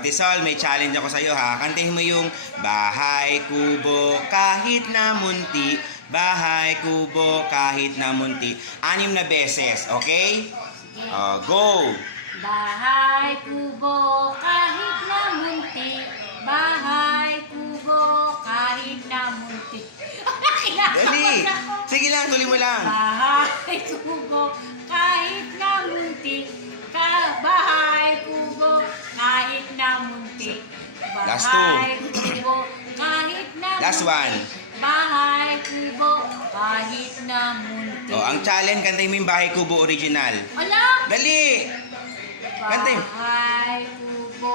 Tisol, may challenge ako sa'yo ha. Kantahin mo yung bahay kubo kahit na munti. Bahay kubo kahit na munti. 6 na beses, okay? Go! Bahay kubo kahit na munti. Bahay kubo kahit na munti. Dali! Sige lang, tuloy mo lang. Bahay kubo kahit na munti. Bahay kubo kahit na munti. Last two. Bahay kubo kahit na Last munti. one. Bahay kubo kahit na munti. Ang challenge, kantahin mo yung bahay kubo original. Ala! Dali! Kantahin. Bahay kubo